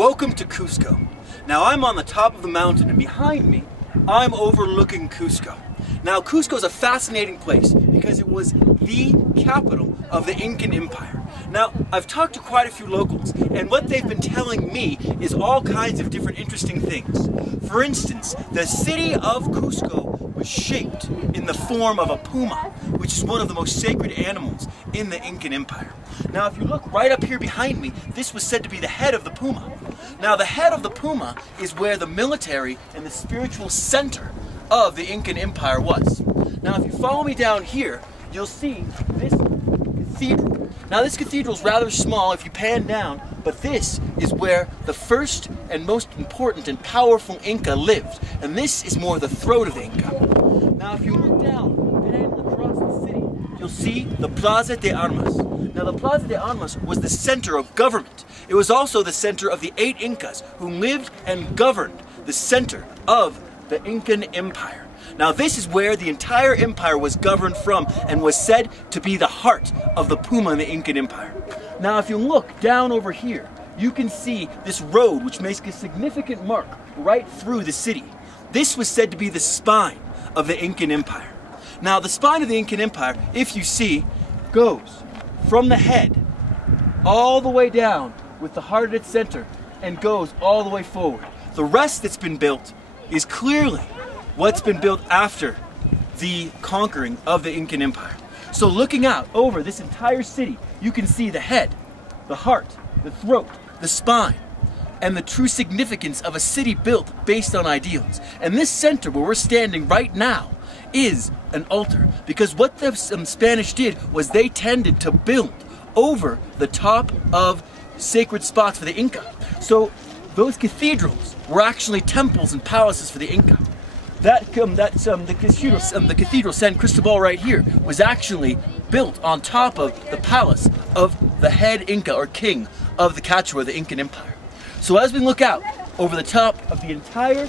Welcome to Cusco. Now I'm on the top of the mountain and behind me, I'm overlooking Cusco. Now Cusco is a fascinating place because it was the capital of the Incan Empire. Now I've talked to quite a few locals and what they've been telling me is all kinds of different interesting things. For instance, the city of Cusco was shaped in the form of a puma, which is one of the most sacred animals in the Incan Empire. Now if you look right up here behind me, this was said to be the head of the puma. Now the head of the puma is where the military and the spiritual center of the Incan Empire was. Now if you follow me down here, you'll see this cathedral. Now this cathedral is rather small if you pan down, but this is where the first and most important and powerful Inca lived. And this is more the throat of the Inca. Now if you look down and across the city, you'll see the Plaza de Armas. Now the Plaza de Armas was the center of government. It was also the center of the 8 Incas who lived and governed the center of the Incan Empire. Now this is where the entire empire was governed from and was said to be the heart of the puma in the Incan Empire. Now if you look down over here, you can see this road which makes a significant mark right through the city. This was said to be the spine of the Incan Empire. Now the spine of the Incan Empire, if you see, goes from the head all the way down with the heart at its center and goes all the way forward. The rest that's been built is clearly what's been built after the conquering of the Incan Empire. So looking out over this entire city, you can see the head, the heart, the throat, the spine, and the true significance of a city built based on ideals. And this center where we're standing right now is an altar, because what the Spanish did was they tended to build over the top of sacred spots for the Inca. So those cathedrals were actually temples and palaces for the Inca. The cathedral San Cristobal right here was actually built on top of the palace of the head Inca or king of the Quechua, the Incan Empire. So as we look out over the top of the entire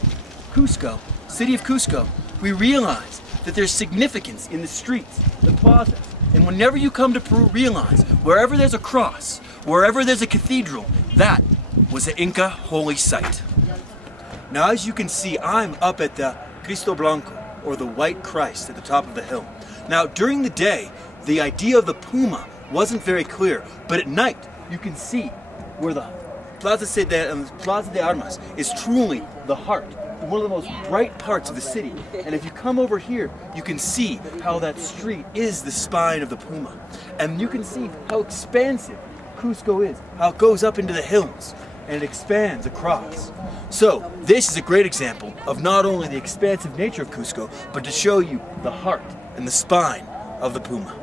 Cusco, city of Cusco, we realize that there's significance in the streets, the plazas, and whenever you come to Peru, realize wherever there's a cross, wherever there's a cathedral, that was an Inca holy site. Now as you can see, I'm up at the Cristo Blanco, or the White Christ at the top of the hill. Now during the day, the idea of the puma wasn't very clear, but at night you can see where the Plaza de Armas is truly the heart, one of the most bright parts of the city. And if you come over here, you can see how that street is the spine of the puma. And you can see how expansive Cusco is, how it goes up into the hills and it expands across. So this is a great example of not only the expansive nature of Cusco, but to show you the heart and the spine of the puma.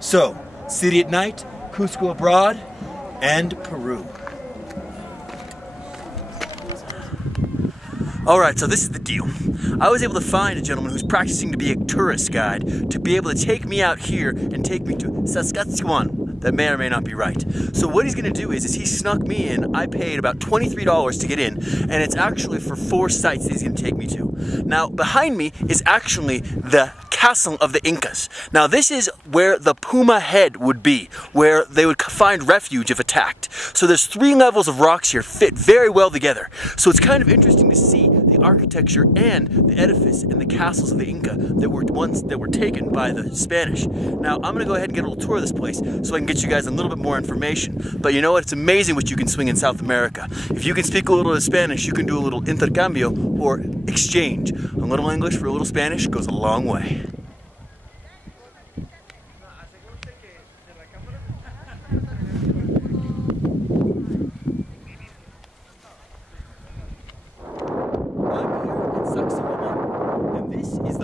So, city at night, Cusco abroad, and Peru. Alright, so this is the deal. I was able to find a gentleman who's practicing to be a tourist guide to be able to take me out here and take me to Sasyquaman. That may or may not be right. So what he's going to do is he snuck me in. I paid about $23 to get in, and it's actually for 4 sites that he's going to take me to. Now, behind me is actually the castle of the Incas. Now, this is where the puma head would be, where they would find refuge if attacked. So there's 3 levels of rocks here, fit very well together. So it's kind of interesting to see the architecture and the edifice and the castles of the Inca that were taken by the Spanish. Now, I'm going to go ahead and get a little tour of this place so I can get you guys a little bit more information. But you know what? It's amazing what you can swing in South America. If you can speak a little of Spanish, you can do a little intercambio or exchange. A little English for a little Spanish goes a long way.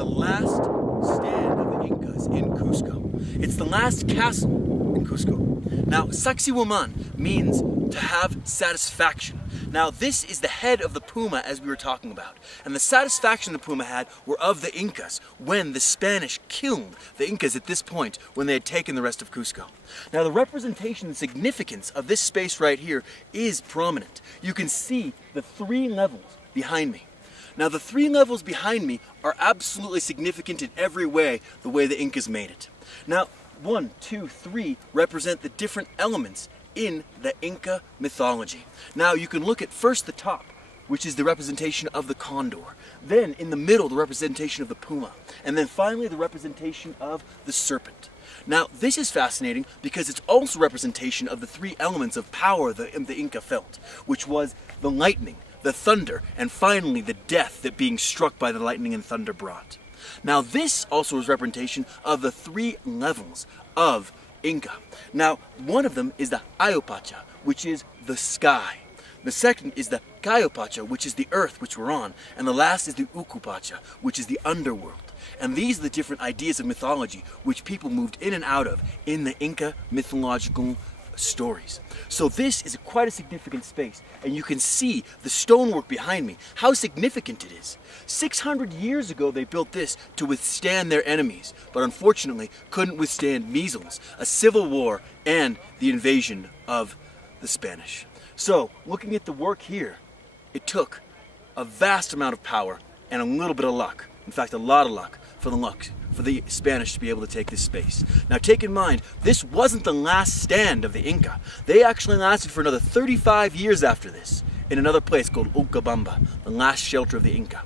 Last stand of the Incas in Cusco. It's the last castle in Cusco. Now, saqsywaman means to have satisfaction. Now, this is the head of the puma as we were talking about. And the satisfaction the puma had were of the Incas when the Spanish killed the Incas at this point when they had taken the rest of Cusco. Now, the representation and significance of this space right here is prominent. You can see the 3 levels behind me. Now the 3 levels behind me are absolutely significant in every way, the way the Incas made it. Now 1, 2, 3 represent the different elements in the Inca mythology. Now you can look at first the top, which is the representation of the condor. Then in the middle, the representation of the puma. And then finally the representation of the serpent. Now this is fascinating because it's also representation of the three elements of power the Inca felt, which was the lightning, the thunder, and finally the death that being struck by the lightning and thunder brought. Now this also is representation of the three levels of Inca. Now one of them is the Ayapacha, which is the sky. The second is the Cayopacha, which is the earth which we're on, and the last is the Ucupacha, which is the underworld. And these are the different ideas of mythology which people moved in and out of in the Inca mythological stories. So this is quite a significant space, and you can see the stonework behind me, how significant it is. 600 years ago they built this to withstand their enemies, but unfortunately couldn't withstand measles, a civil war, and the invasion of the Spanish. So, looking at the work here, it took a vast amount of power and a little bit of luck. In fact, a lot of luck for the Spanish to be able to take this space. Now take in mind, this wasn't the last stand of the Inca. They actually lasted for another 35 years after this, in another place called Ulcabamba, the last shelter of the Inca.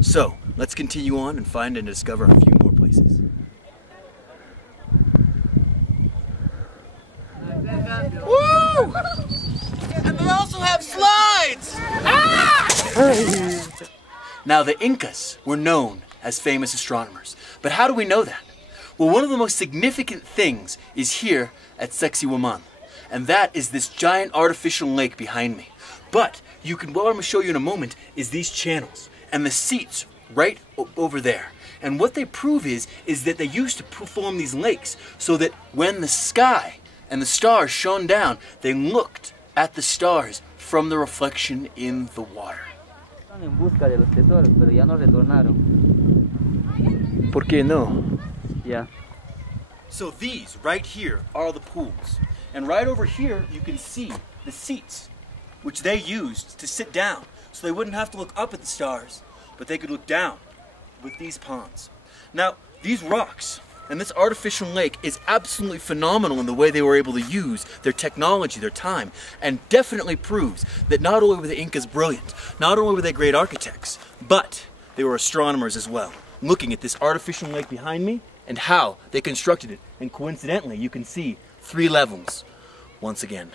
So, let's continue on and find and discover a few more places. Woo! And they also have slides! Ah! Now the Incas were known as famous astronomers. But how do we know that? Well, one of the most significant things is here at Sasyquaman. And that is this giant artificial lake behind me. But what I'm going to show you in a moment is these channels and the seats right over there. And what they prove is that they used to form these lakes so that when the sky and the stars shone down, they looked at the stars from the reflection in the water. En busca de los tesoros, pero ya no retornaron. ¿Por qué no? Yeah. So these right here are the pools. And right over here you can see the seats which they used to sit down so they wouldn't have to look up at the stars, but they could look down with these ponds. Now these rocks and this artificial lake is absolutely phenomenal in the way they were able to use their technology, their time, and definitely proves that not only were the Incas brilliant, not only were they great architects, but they were astronomers as well, looking at this artificial lake behind me and how they constructed it. And coincidentally, you can see 3 levels once again.